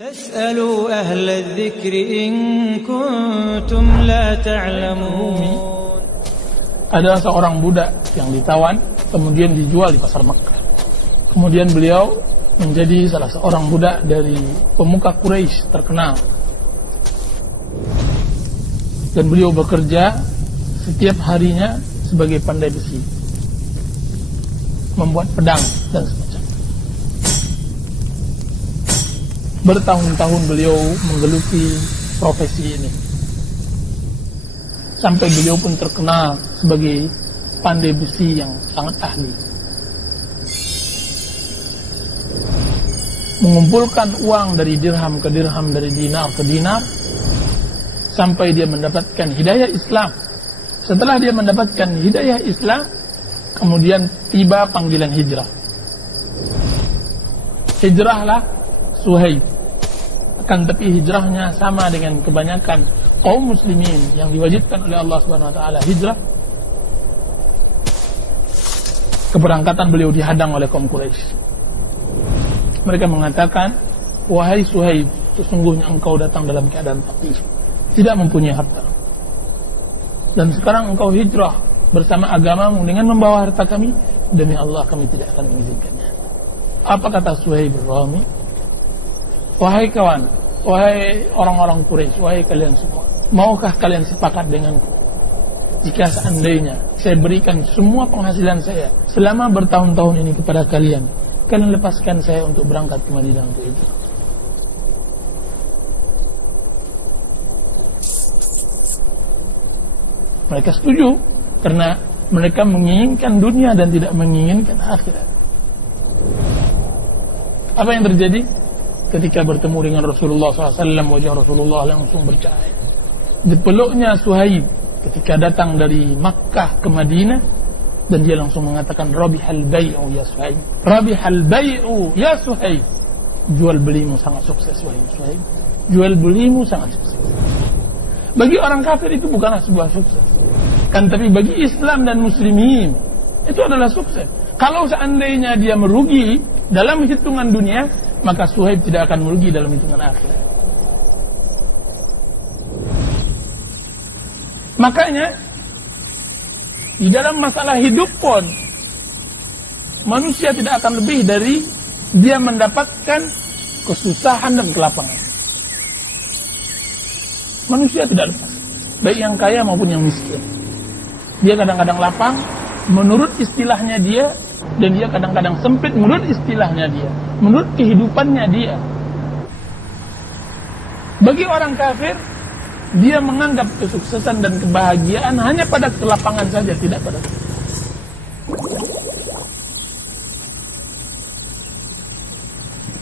فاسألوا أهل الذكر إن كنتم لا تعلمون. Ada seorang budak yang ditawan kemudian dijual di pasar Makkah. Kemudian beliau menjadi salah seorang budak dari pemuka Quraisy terkenal. Dan beliau bekerja setiap harinya sebagai pandai besi, membuat pedang dan semacamnya. Bertahun-tahun beliau menggeluti profesi ini, sampai beliau pun terkenal sebagai pandai besi yang sangat ahli. Mengumpulkan uang dari dirham ke dirham, dari dinar ke dinar, sampai dia mendapatkan hidayah Islam. Setelah dia mendapatkan hidayah Islam, kemudian tiba panggilan hijrah. Hijrahlah Suhaib. Akan tapi hijrahnya sama dengan kebanyakan kaum muslimin yang diwajibkan oleh Allah Subhanahu wa taala hijrah. Keberangkatan beliau dihadang oleh kaum Quraisy. Mereka mengatakan, "Wahai Suhaib, sesungguhnya engkau datang dalam keadaan fakir, tidak mempunyai harta. Dan sekarang engkau hijrah bersama agamamu dengan membawa harta kami, demi Allah kami tidak akan mengizinkannya." Apa kata Suhaib Ar-Rami? "Wahai kawan, wahai orang-orang Quraisy, wahai kalian semua, maukah kalian sepakat denganku? Jika seandainya saya berikan semua penghasilan saya selama bertahun-tahun ini kepada kalian, kalian lepaskan saya untuk berangkat ke Madinah untuk itu?" Mereka setuju karena mereka menginginkan dunia dan tidak menginginkan akhirat. Apa yang terjadi? Ketika bertemu dengan Rasulullah SAW, wajah Rasulullah langsung bercahaya. Dipeluknya Suhaib ketika datang dari Makkah ke Madinah, dan dia langsung mengatakan, "Rabihal bai'u ya Suhaib, Rabihal bai'u ya Suhaib." Jual belimu sangat sukses, wahai Suhaib. Jual belimu sangat sukses. Bagi orang kafir itu bukanlah sebuah sukses, kan tapi bagi Islam dan muslimin itu adalah sukses. Kalau seandainya dia merugi dalam hitungan dunia, maka Suhaib tidak akan merugi dalam hitungan akhirat. Makanya di dalam masalah hidup pun manusia tidak akan lebih dari dia mendapatkan kesusahan dan kelapangan. Manusia tidak lepas, baik yang kaya maupun yang miskin. Dia kadang-kadang lapang menurut istilahnya dia, dan dia kadang-kadang sempit menurut istilahnya dia, menurut kehidupannya dia. Bagi orang kafir, dia menganggap kesuksesan dan kebahagiaan hanya pada kelapangan saja, tidak pada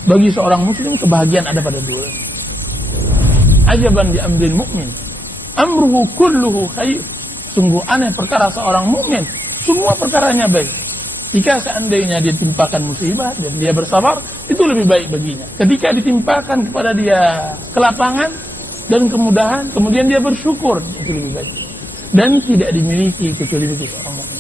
bagi seorang muslim kebahagiaan ada pada dua. Ajaban di amril mu'min, amruhu kulluhu khair. Sungguh aneh perkara seorang mukmin, semua perkaranya baik. Jika seandainya dia timpakan musibah dan dia bersabar, itu lebih baik baginya. Ketika ditimpakan kepada dia kelapangan dan kemudahan, kemudian dia bersyukur, itu lebih baik. Dan tidak dimiliki kecuali bagi seorang mukmin.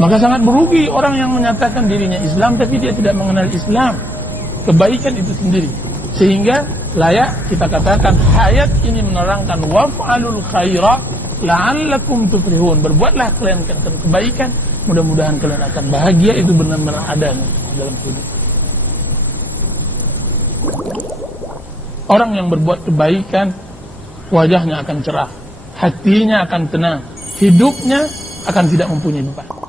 Maka sangat merugi orang yang menyatakan dirinya Islam tapi dia tidak mengenal Islam, kebaikan itu sendiri. Sehingga layak kita katakan ayat ini menerangkan waf'alul khaira la'allakum tuflihun. Berbuatlah kalian kebaikan, mudah-mudahan kalian akan bahagia. Itu benar-benar ada dalam hidup. Orang yang berbuat kebaikan, wajahnya akan cerah, hatinya akan tenang, hidupnya akan tidak mempunyai beban.